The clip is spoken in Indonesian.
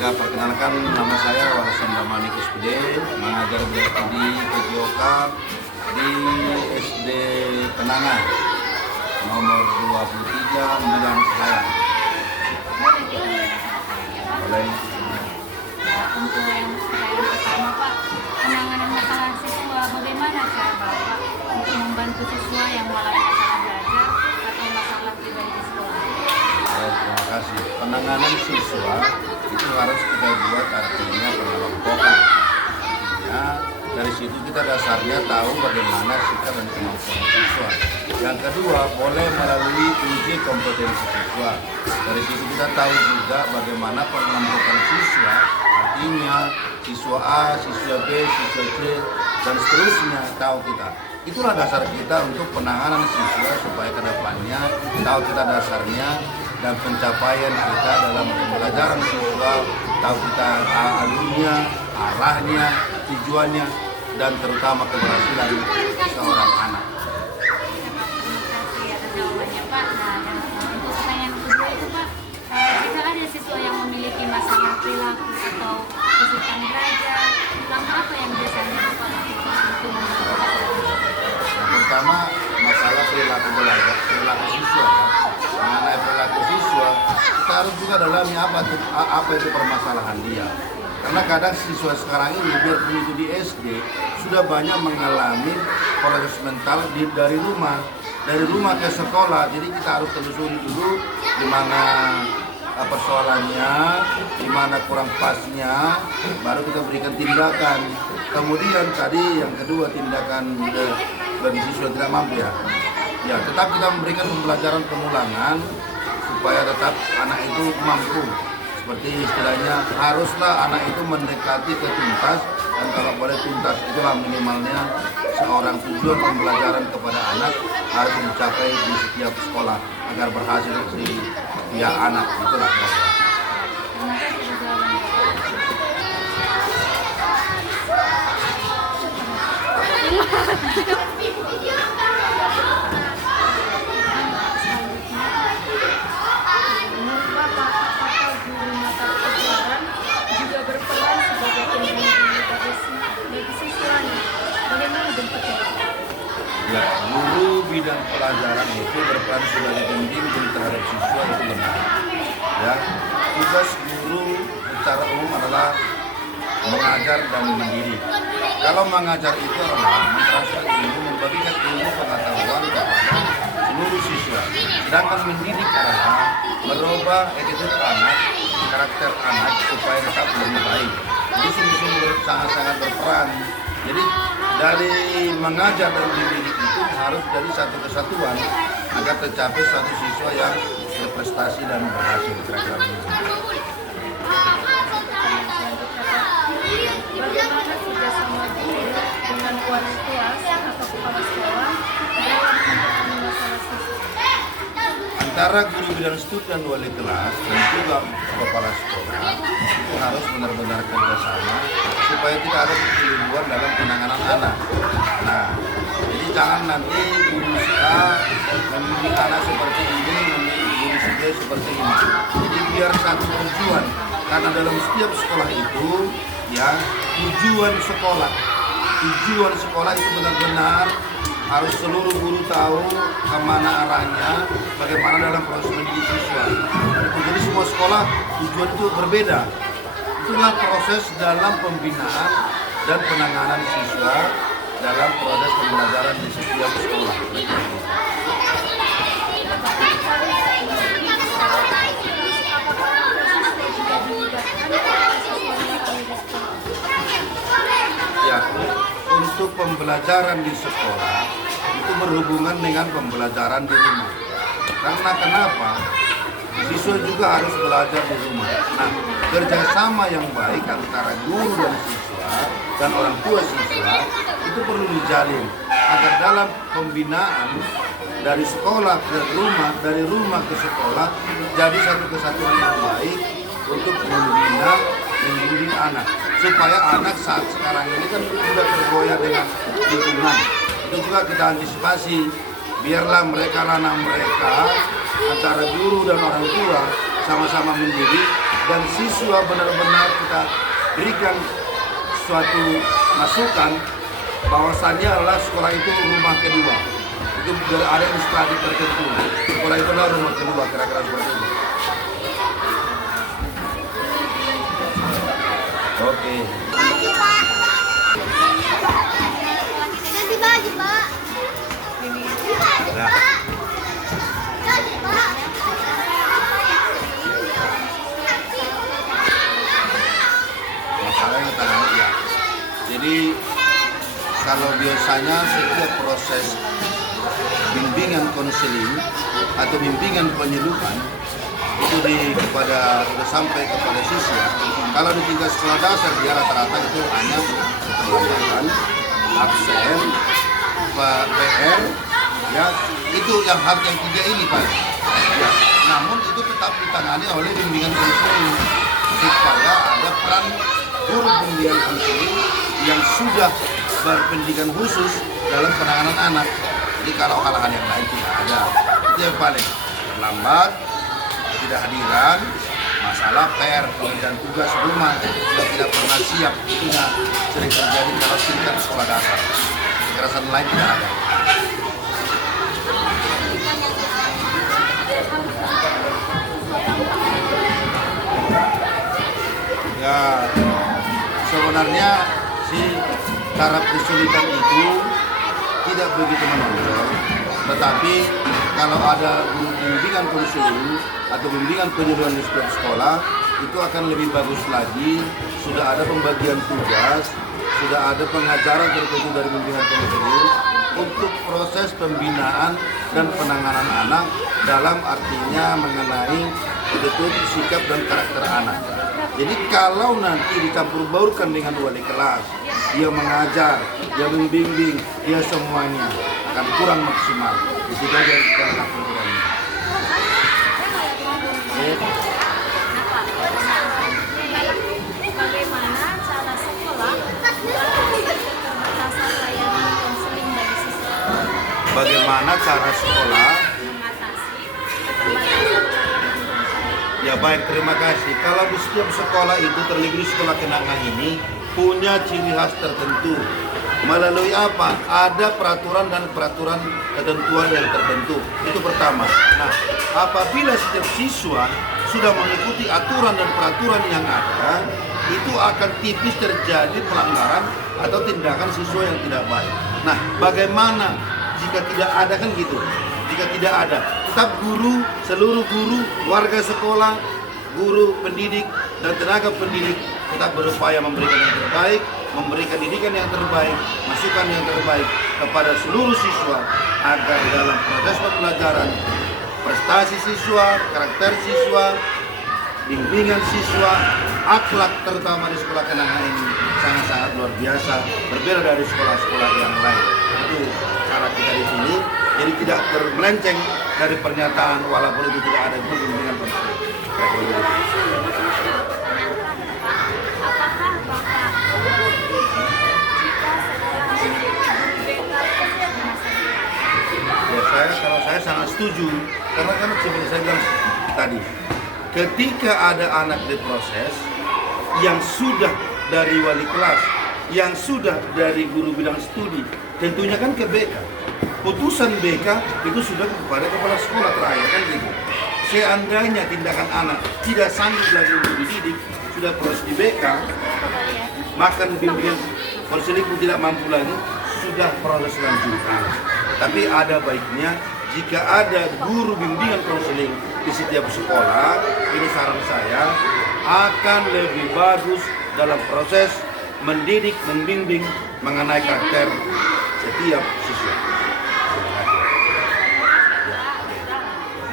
Ya, perkenalkan nama saya Warasan Damani Kuspide, mengajar di PJOK di SD Penangan, nomor 23 Milan Selayang. Boleh. Untuk yang pertama Pak, penanganan masalah siswa, bagaimana cara Bapak untuk membantu siswa yang mengalami masalah belajar atau masalah pribadi di sekolah? Terima kasih. Penanganan siswa itu harus kita buat artinya pengelompokan. Ya, dari situ kita dasarnya tahu bagaimana sikap dan kemampuan siswa. Yang kedua, boleh melalui uji kompetensi siswa. Dari situ kita tahu juga bagaimana pengelompokan siswa, artinya siswa A, siswa B, siswa C, dan seterusnya tahu kita. Itulah dasar kita untuk penanganan siswa supaya ke depannya tahu kita dasarnya dan pencapaian kita dalam pembelajaran siswa, tahu kita alurnya, arahnya, tujuannya, dan terutama keberhasilan seorang anak. Terima kasih atas jawabannya Pak. Nah, untuk pertanyaan kedua itu Pak, jika ada siswa yang memiliki masalah perilaku atau kesulitan belajar, langkah apa yang biasanya Bapak lakukan untuk membantu masalah? Yang pertama, masalah perilaku belajar, perilaku siswa. Mengenai perilaku siswa, kita harus juga dalami apa itu permasalahan dia. Karena kadang siswa sekarang ini, biarpun itu di SD, sudah banyak mengalami proses mental dari rumah ke sekolah. Jadi kita harus telusuri dulu di mana persoalannya, di mana kurang pasnya, baru kita berikan tindakan. Kemudian tadi yang kedua, tindakan bagi siswa tidak mampu ya tetap kita memberikan pembelajaran pengulangan supaya tetap anak itu mampu. Seperti istilahnya, haruslah anak itu mendekati ke tuntas, dan kalau boleh tuntas itulah minimalnya seorang tujuan pembelajaran kepada anak harus mencapai di setiap sekolah agar berhasil si anak. Itulah. Terima kasih atas jawabannya Pak. Menurut Bapak, apakah guru mata pelajaran juga berperan sebagai pendamping bagi siswanya? Bagaimana bentuknya? Ya, guru bidang pelajaran itu berperan sebagai pembimbing terhadap siswa, itu benar. Ya, tugas guru secara umum adalah mengajar dan mendidik. Kalau mengajar itu adalah mentransfer ilmu, membagikan ilmu pengetahuan kepada seluruh siswa. Sedangkan mendidik adalah merubah attitude anak, karakter anak supaya tetap lebih baik. Jadi sungguh-sungguh sangat-sangat berperan. Jadi dari mengajar dan mendidik itu harus dari satu kesatuan agar tercapai suatu siswa yang berprestasi dan berhasil. Kira-kira begitu. Bagaimana kerjasama guru dengan wali kelas atau kepala sekolah dalam menangani masalah siswa? Antara guru bidang studi dan wali kelas dan juga kepala sekolah itu harus benar-benar kerjasama supaya tidak ada kekeliruan dalam penanganan anak. Nah, jadi jangan nanti guru si A membimbing anak seperti ini, membimbing guru si B seperti ini. Jadi biar satu tujuan, karena dalam setiap sekolah itu ya tujuan sekolah itu benar-benar harus seluruh guru tahu kemana arahnya, bagaimana dalam proses mendidik siswa. Jadi semua sekolah tujuan itu berbeda. Itulah proses dalam pembinaan dan penanganan siswa dalam proses pembelajaran di setiap sekolah. Ya, untuk pembelajaran di sekolah itu berhubungan dengan pembelajaran di rumah. Karena kenapa? Siswa juga harus belajar di rumah. Nah, kerjasama yang baik antara guru dan siswa dan orang tua siswa itu perlu dijalin agar dalam pembinaan dari sekolah ke rumah, dari rumah ke sekolah jadi satu kesatuan yang baik untuk membina, mendidik anak supaya anak saat sekarang ini kan sudah tergoyah dengan lingkungan. Itu juga kita antisipasi, biarlah anak mereka antara guru dan orang tua sama-sama mendidik, dan siswa benar-benar kita berikan suatu masukan bahwasannya adalah sekolah itu rumah kedua. Itu ada administratif tertentu. Sekolah itu adalah rumah kedua, kira-kira seperti itu. Oke. Ganti baju, Pak. Nah, masalahnya tangani ya. Jadi kalau biasanya setiap proses bimbingan konseling atau bimbingan penyeludupan itu sudah sampai kepada siswa. Kalau di tingkat sekolah dasar dia rata-rata itu hanya keterlambatan, absen, PR, ya itu yang hal yang tiga ini Pak. Ya, namun itu tetap ditangani oleh bimbingan konseling supaya ada peran guru bimbingan konseling yang sudah berpendidikan khusus dalam penanganan anak. Jadi kalau hal-hal yang lain tidak ada, itu yang paling lambat, tidak hadiran, masalah PR, pengerjaan tugas rumah yang tidak pernah siap, itu sering terjadi kalau tingkat sekolah dasar. Kekerasan lain tidak ada. Ya, sebenarnya si taraf kesulitan itu tidak begitu menonjol, tetapi kalau ada bimbingan konseling atau bimbingan penyuluhan di setiap sekolah itu akan lebih bagus lagi. Sudah ada pembagian tugas, sudah ada pengajaran tertentu dari bimbingan konseling untuk proses pembinaan dan penanganan anak dalam artinya mengenai betul sikap dan karakter anak. Jadi kalau nanti dicampur baurkan dengan wali kelas, dia mengajar, dia membimbing, dia semuanya akan kurang maksimal. Itu saja karena kurangnya. Bagaimana cara sekolah keterbatasan layanan konseling bagi siswa? Bagaimana cara sekolah? Mengatasi keterbatasan. Ya baik, terima kasih. Kalau di setiap sekolah itu terlebih sekolah kenanga ini punya ciri khas tertentu. Melalui apa? Ada peraturan dan peraturan ketentuan yang tertentu. Itu pertama. Nah, apabila setiap siswa sudah mengikuti aturan dan peraturan yang ada, itu akan tipis terjadi pelanggaran atau tindakan siswa yang tidak baik. Nah, bagaimana jika tidak ada kan gitu? Jika tidak ada, tetap guru, seluruh guru, warga sekolah, guru, pendidik, dan tenaga pendidik tetap berupaya memberikan yang terbaik, memberikan didikan yang terbaik, masukan yang terbaik kepada seluruh siswa agar dalam proses pembelajaran, prestasi siswa, karakter siswa, bimbingan siswa, akhlak terutama di sekolah kenanga ini sangat-sangat luar biasa, berbeda dari sekolah-sekolah yang lain. Itu cara kita di sini, jadi tidak termelenceng dari pernyataan walaupun itu tidak ada bimbingan konseling. Apakah Bapak jika sekolah memiliki guru BK di masa depan? Ya kalau saya sangat setuju karena kan seperti saya bilang tadi, ketika ada anak diproses yang sudah dari wali kelas, yang sudah dari guru bidang studi, tentunya kan ke BK. Putusan BK itu sudah kepada kepala sekolah terakhir kan gitu. Seandainya tindakan anak tidak sanggup lagi untuk dididik, sudah proses di BK, maka bimbingan konseling pun tidak mampu lagi, sudah proses lanjutan. Tapi ada baiknya jika ada guru bimbingan konseling di setiap sekolah, ini saran saya, akan lebih bagus dalam proses mendidik, membimbing mengenai karakter setiap siswa.